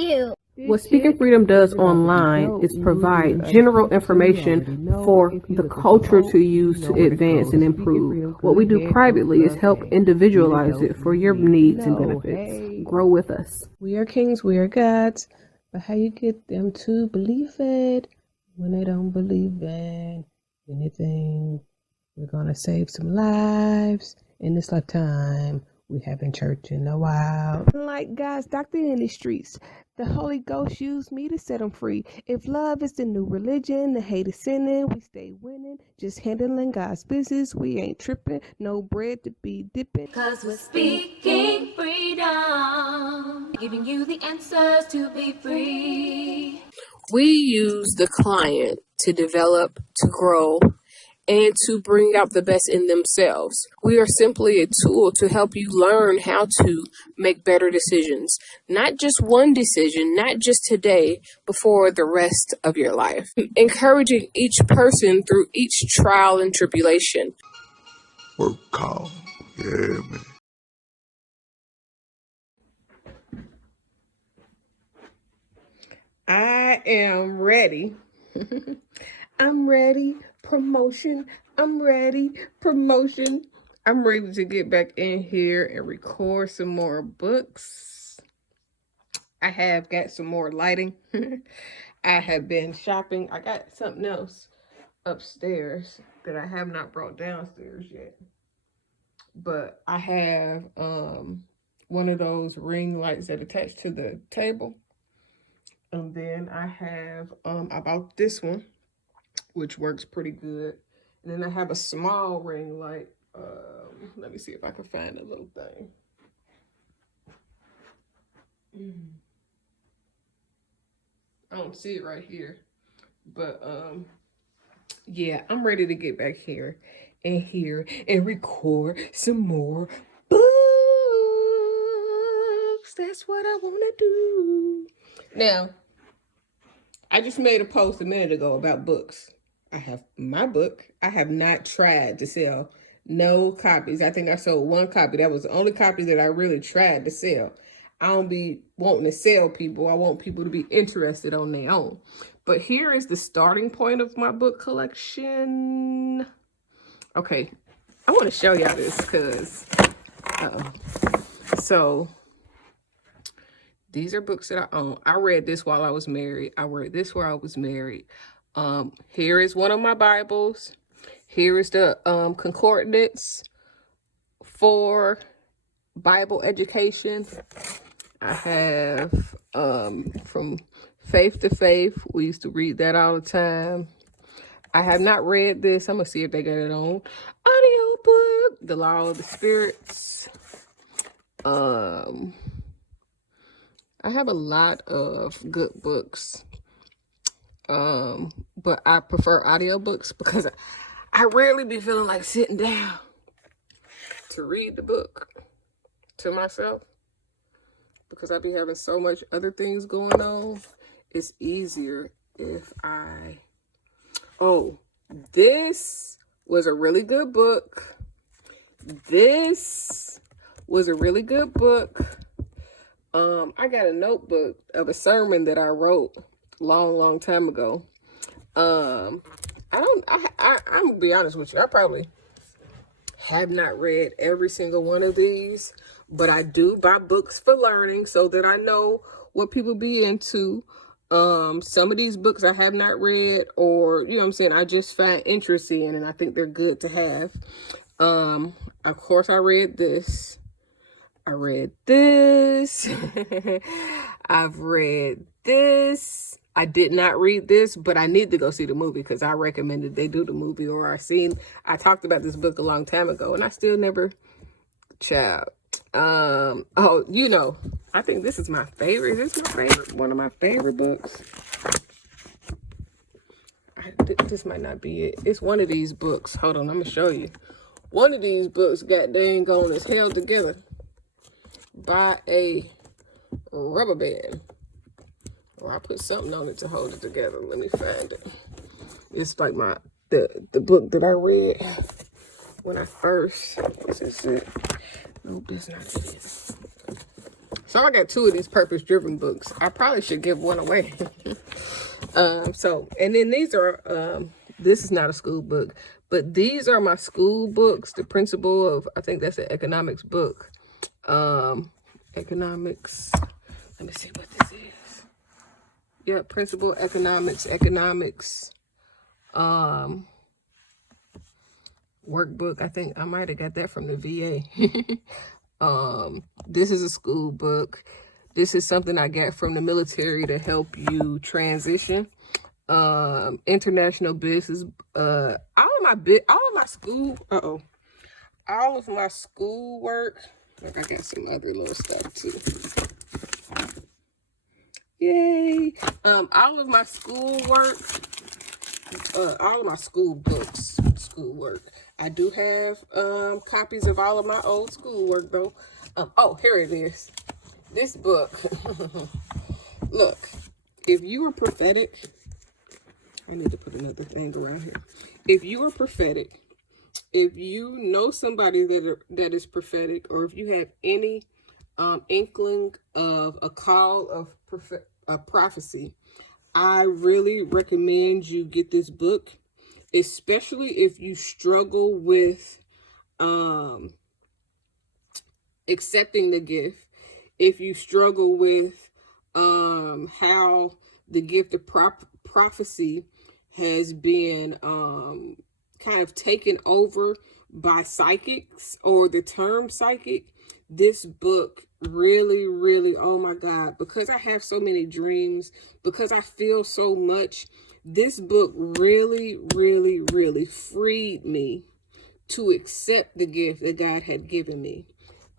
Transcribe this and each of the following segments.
you. What Speaking Freedom does online is provide general information for the culture to use to advance and improve. What we do privately is help individualize it for your needs and benefits. Grow with us. We are kings, we are gods, but how you get them to believe it when they don't believe in anything? We're gonna save some lives in this lifetime. We haven't church in a while. Like God's doctor in the streets, the Holy Ghost used me to set them free. If love is the new religion, the hate is sinning, we stay winning. Just handling God's business, we ain't tripping. No bread to be dipping. 'Cause we're speaking freedom, giving you the answers to be free. We use the client to develop, to grow, and to bring out the best in themselves. We are simply a tool to help you learn how to make better decisions. Not just one decision, not just today, but for the rest of your life. Encouraging each person through each trial and tribulation. Work calm. Yeah, man. I am ready. I'm ready. Promotion. I'm ready. Promotion. I'm ready to get back in here and record some more books. I have got some more lighting. I have been shopping. I got something else upstairs that I have not brought downstairs yet. But I have one of those ring lights that attach to the table. And then I have, I bought this one, which works pretty good. And then I have a small ring light. Let me see if I can find a little thing. I don't see it right here. But, yeah, I'm ready to get back here and record some more books. That's what I want to do. Now, I just made a post a minute ago about books. I have my book. I have not tried to sell no copies. I think I sold one copy. That was the only copy that I really tried to sell. I don't be wanting to sell people. I want people to be interested on their own. But here is the starting point of my book collection. Okay, I want to show y'all this because, so these are books that I own. I read this while I was married. I read this while I was married. Here is one of my Bibles. Here is the concordance for Bible education. I have From Faith to Faith. We used to read that all the time. I have not read this. I'm going to see if they got it on audiobook. The Law of the Spirits. I have a lot of good books, but I prefer audiobooks because I rarely be feeling like sitting down to read the book to myself because I be having so much other things going on. It's easier if this was a really good book. This was a really good book. I got a notebook of a sermon that I wrote long time ago. I'm gonna be honest with you. I probably have not read every single one of these, but I do buy books for learning so that I know what people be into. Some of these books I have not read, or, you know what I'm saying, I just find interest in, and I think they're good to have. Of course, I read this. I read this. I've read this. I did not read this, but I need to go see the movie because I recommended they do the movie, or I talked about this book a long time ago and I still never, I think this is my favorite. This is my favorite, one of my favorite books. This might not be it. It's one of these books. Hold on, I'm gonna show you. One of these books, god dang gone, is held together by a rubber band. Or I put something on it to hold it together. Let me find it. It's like the book that I read when I first, is this it? Nope, that's not it. So I got 2 of these purpose-driven books. I probably should give one away. And then these are, this is not a school book, but these are my school books. The principle of, I think that's an economics book. Economics. Let me see what this is. Yeah, principle economics. Workbook. I think I might have got that from the VA. This is a school book. This is something I got from the military to help you transition. International business. All of my school work. Look, I got some other little stuff too. Yay! All of my schoolwork, all of my school books, schoolwork. I do have copies of all of my old schoolwork though. Oh, here it is. This book. Look, if you are prophetic, I need to put another thing around here. If you are prophetic, if you know somebody that is prophetic, or if you have any inkling of a call of prophecy, I really recommend you get this book, especially if you struggle with accepting the gift, if you struggle with how the gift of prophecy has been kind of taken over by psychics, or the term psychic. This book really, oh my God, because I have so many dreams, because I feel so much, this book really freed me to accept the gift that God had given me.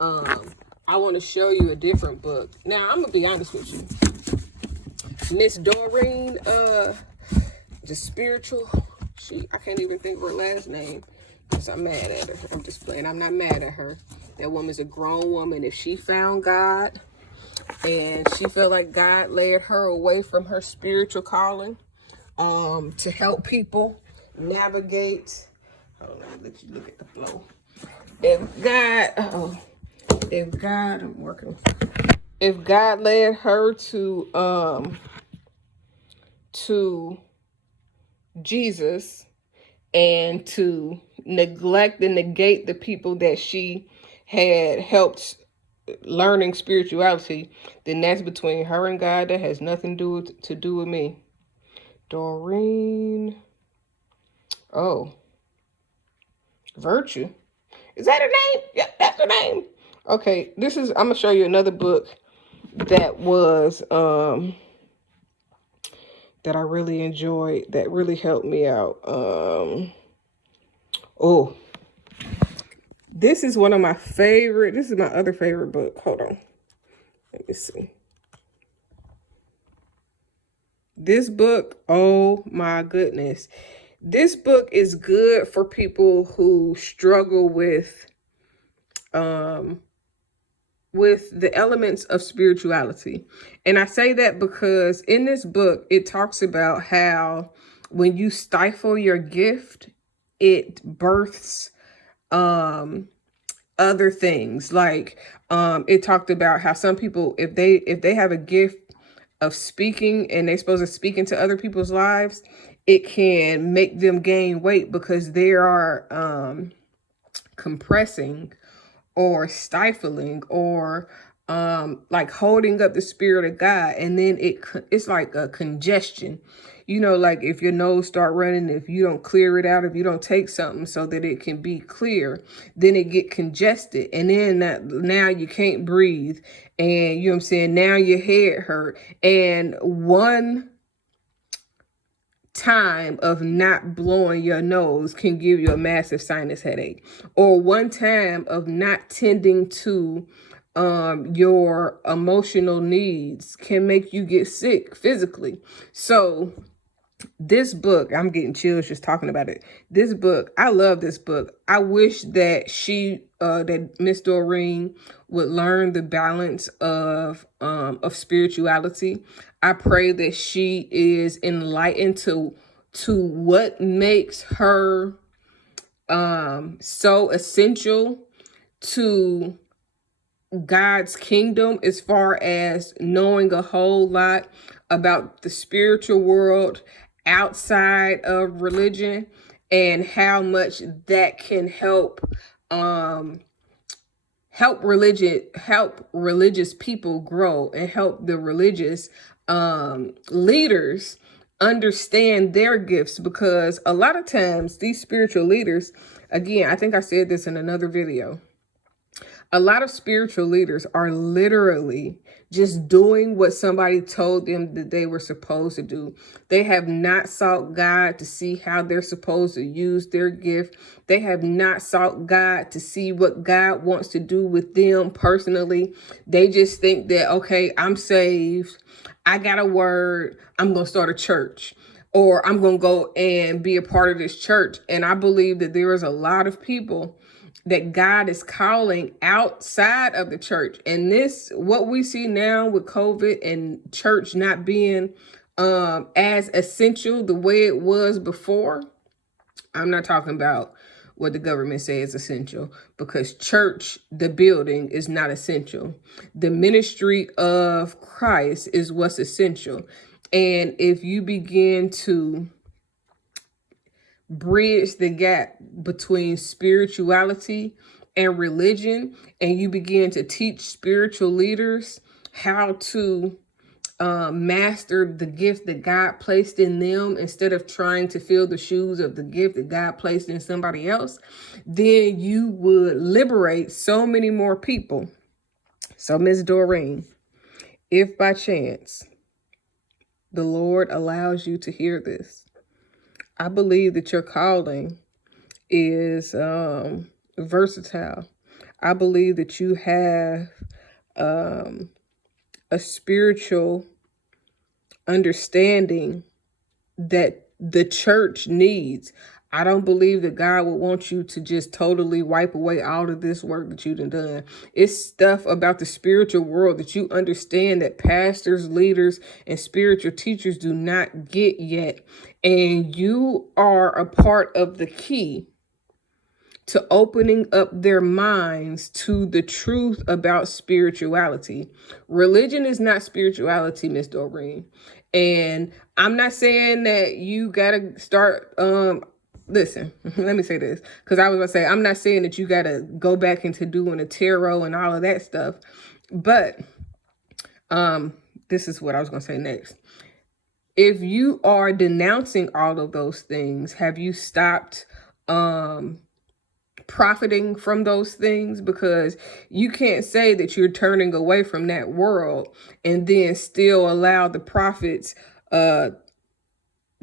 I want to show you a different book. Now, I'm going to be honest with you. Miss Doreen, the spiritual, I can't even think of her last name because I'm mad at her. I'm just playing. I'm not mad at her. That woman's a grown woman. If she found God and she felt like God led her away from her spiritual calling to help people navigate. Hold on, let me let you look at the flow. If God led her to Jesus, and to neglect and negate the people that she had helped learning spirituality, then that's between her and God. That has nothing to do with me. Doreen. Oh. Virtue. Is that her name? Yep, that's her name. Okay, I'm gonna show you another book that was that I really enjoyed, that really helped me out. This is one of my favorite. This is my other favorite book. Hold on. Let me see. This book, oh my goodness. This book is good for people who struggle with the elements of spirituality. And I say that because in this book, it talks about how when you stifle your gift, it births other things. Like it talked about how some people, if they have a gift of speaking and they're supposed to speak into other people's lives, it can make them gain weight because they are compressing or stifling or like holding up the spirit of God, and then it's like a congestion. You know, like if your nose start running, if you don't clear it out, if you don't take something so that it can be clear, then it get congested, and then now you can't breathe, and you know what I'm saying, now your head hurt, and one time of not blowing your nose can give you a massive sinus headache, or one time of not tending to your emotional needs can make you get sick physically. So this book, I'm getting chills just talking about it. This book, I love this book. I wish that that Miss Doreen would learn the balance of spirituality. I pray that she is enlightened to what makes her so essential to God's kingdom as far as knowing a whole lot about the spiritual world outside of religion, and how much that can help help religious people grow, and help the religious leaders understand their gifts. Because a lot of times these spiritual leaders, again, I think I said this in another video, a lot of spiritual leaders are literally just doing what somebody told them that they were supposed to do. They have not sought God to see how they're supposed to use their gift. They have not sought God to see what God wants to do with them personally. They just think that, okay, I'm saved, I got a word, I'm going to start a church, or I'm going to go and be a part of this church. And I believe that there is a lot of people that God is calling outside of the church. And this, what we see now with COVID and church not being as essential the way it was before. I'm not talking about what the government says is essential, because church, the building, is not essential. The ministry of Christ is what's essential. And if you begin to bridge the gap between spirituality and religion, and you begin to teach spiritual leaders how to master the gift that God placed in them, instead of trying to fill the shoes of the gift that God placed in somebody else, then you would liberate so many more people. So, Ms. Doreen, if by chance the Lord allows you to hear this, I believe that your calling is versatile. I believe that you have a spiritual understanding that the church needs. I don't believe that God would want you to just totally wipe away all of this work that you've done. It's stuff about the spiritual world that you understand that pastors, leaders, and spiritual teachers do not get yet. And you are a part of the key to opening up their minds to the truth about spirituality. Religion is not spirituality, Miss Doreen. And I'm not saying that you got to start... Listen, let me say this, because I was going to say, I'm not saying that you got to go back into doing a tarot and all of that stuff. But this is what I was going to say next. If you are denouncing all of those things, have you stopped profiting from those things? Because you can't say that you're turning away from that world and then still allow the profits, the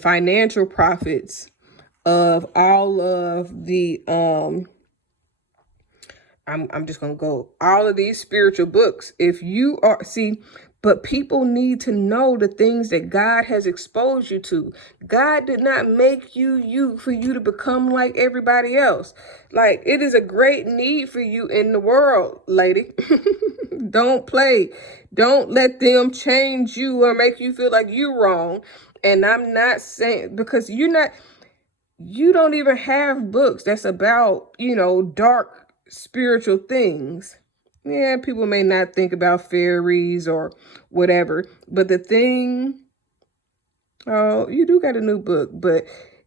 financial profits of all of the I'm just gonna go all of these spiritual books. If you are but people need to know the things that God has exposed you to. God did not make you for you to become like everybody else. Like, it is a great need for you in the world, lady. Don't play. Don't let them change you or make you feel like you're wrong. And I'm not saying, because you don't even have books that's about, dark spiritual things. Yeah, people may not think about fairies or whatever, but you do got a new book. But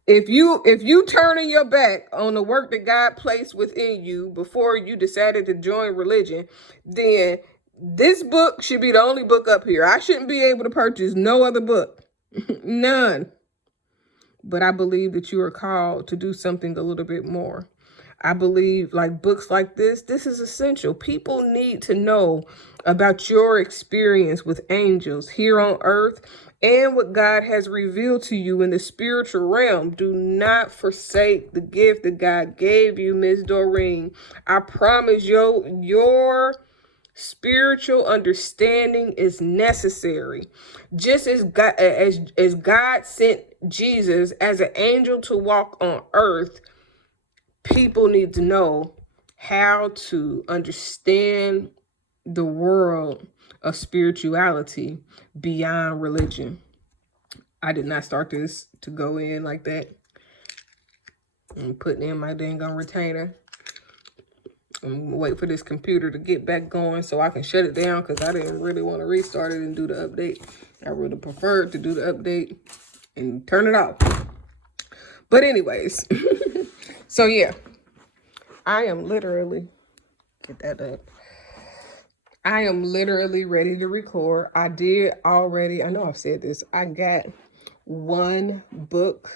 if you turning your back on the work that God placed within you before you decided to join religion, then this book should be the only book up here. I shouldn't be able to purchase no other book. None. But I believe that you are called to do something a little bit more. I believe like books like this is essential. People need to know about your experience with angels here on earth and what God has revealed to you in the spiritual realm. Do not forsake the gift that God gave you, Ms. Doreen. I promise your spiritual understanding is necessary. Just as God sent Jesus as an angel to walk on earth, people need to know how to understand the world of spirituality beyond religion. I did not start this to go in like that. I'm putting in my dang on retainer. I'm gonna wait for this computer to get back going so I can shut it down, because I didn't really want to restart it and do the update. I would have preferred to do the update and turn it off. But anyways, so yeah, I am literally, get that up. I am literally ready to record. I did already, I know I've said this, I got one book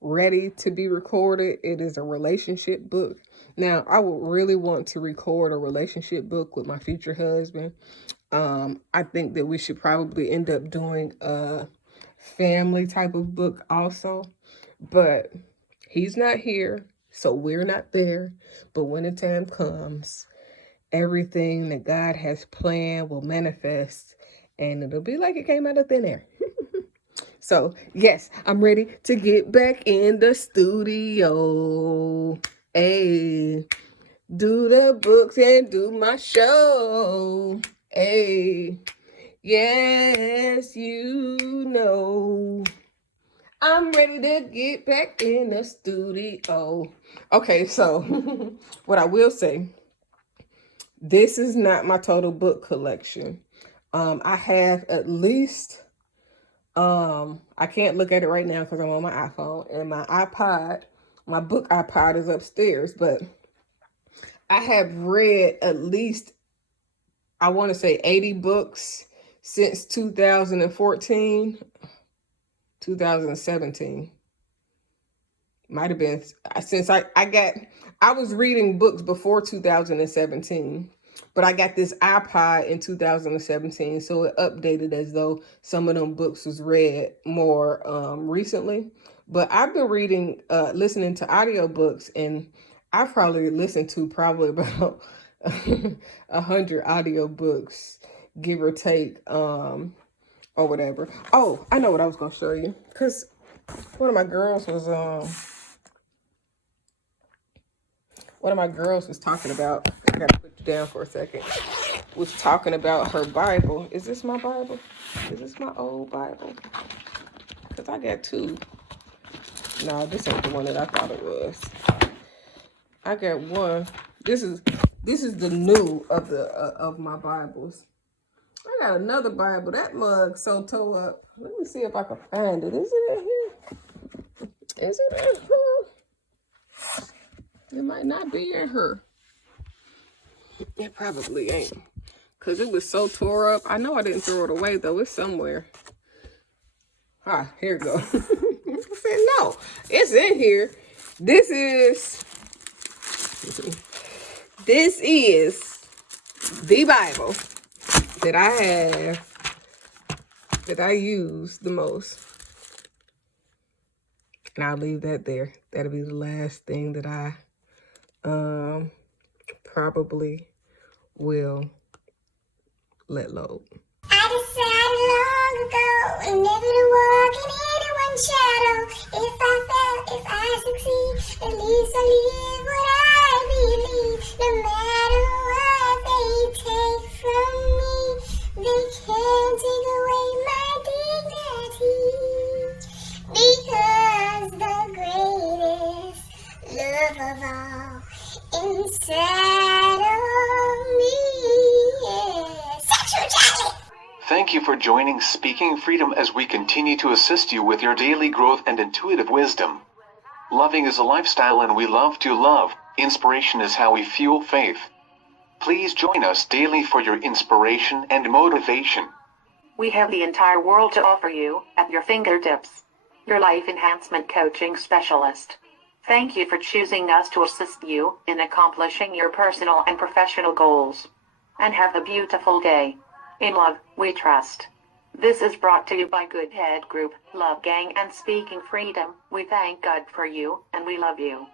ready to be recorded. It is a relationship book. Now, I would really want to record a relationship book with my future husband. I think that we should probably end up doing a family type of book also, but he's not here, so we're not there. But when the time comes, everything that God has planned will manifest, and it'll be like it came out of thin air. So, yes, I'm ready to get back in the studio. Hey, do the books and do my show. Hey, yes, you know. I'm ready to get back in the studio. Okay, so what I will say, this is not my total book collection. I have at least, I can't look at it right now because I'm on my iPhone, and my iPod, my book iPod is upstairs, but I have read at least, I want to say 80 books since 2014, 2017. Might have been, since I was reading books before 2017, but I got this iPod in 2017, so it updated as though some of them books was read more recently. But I've been reading, listening to audiobooks, and I've probably listened to about 100 audiobooks, give or take, or whatever. Oh, I know what I was going to show you, because one of my girls was talking about, I gotta put you down for a second, was talking about her Bible. Is this my Bible? Is this my old Bible? Because I got two. No, this ain't the one that I thought it was. I got one. This is the new of the of my Bibles. I got another Bible. That mug so toe up. Let me see if I can find it. Is it in here? Is it in here? It might not be in her. It probably ain't, because it was so tore up. I know I didn't throw it away, though. It's somewhere. Ah, here it goes. I said, no, it's in here. This is the Bible that I have, that I use the most. And I'll leave that there. That'll be the last thing that I probably will let load. I decided long ago never to walk in anyone's shadow. If I fail, if I succeed, at least I live what I believe. No matter what they take from me, they can't take away my dignity. Because the greatest love of all inside of me is sexuality. Thank you for joining Speaking Freedom as we continue to assist you with your daily growth and intuitive wisdom. Loving is a lifestyle and we love to love. Inspiration is how we fuel faith. Please join us daily for your inspiration and motivation. We have the entire world to offer you at your fingertips. Your life enhancement coaching specialist. Thank you for choosing us to assist you in accomplishing your personal and professional goals. And have a beautiful day. In love, we trust. This is brought to you by Good Head Group, Love Gang, and Speaking Freedom. We thank God for you, and we love you.